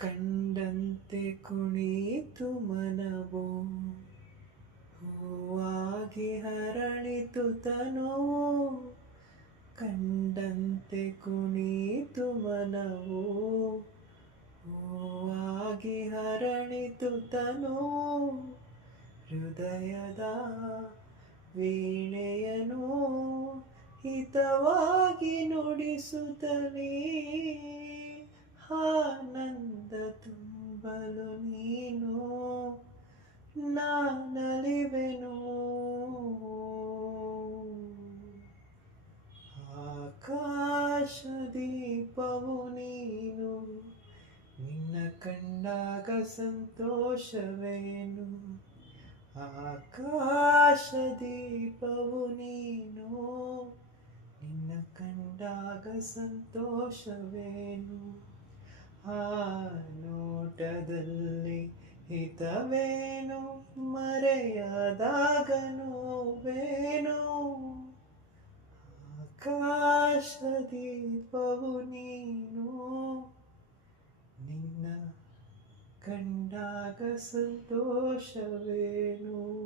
ಕಂಡಂತೆ ಕುಣಿತು ಮನವು, ಹೂವಾಗಿ ಹರಳಿತು ತನುವು. ಕಂಡಂತೆ ಕುಣಿತು ಮನವು, ಹೂವಾಗಿ ಹರಳಿತು ತನುವು. ಹೃದಯದ ವೀಣೆಯನು ಹಿತವಾಗಿ ನುಡಿಸುತ್ತಲೇ, ಆನಂದ ತುಂಬಲು ನೀನು ನಾನಲಿವೆನು. ಆಕಾಶ ದೀಪವು ನೀನು, ನಿನ್ನ ಕಂಡಾಗ ಸಂತೋಷವೇನು. ಆಕಾಶ ದೀಪವು ನೀನು, ನಿನ್ನ ಕಂಡಾಗ ಸಂತೋಷವೇನು. ಆ ನೋಟದಲ್ಲಿ ಹಿತವೇನು, ಮರೆಯಾದಾಗ ನೋವೇನು. ಆಕಾಶ ದೀಪವು ನೀನು, ನಿನ್ನ ಕಂಡಾಗ ಸಂತೋಷವೇನು.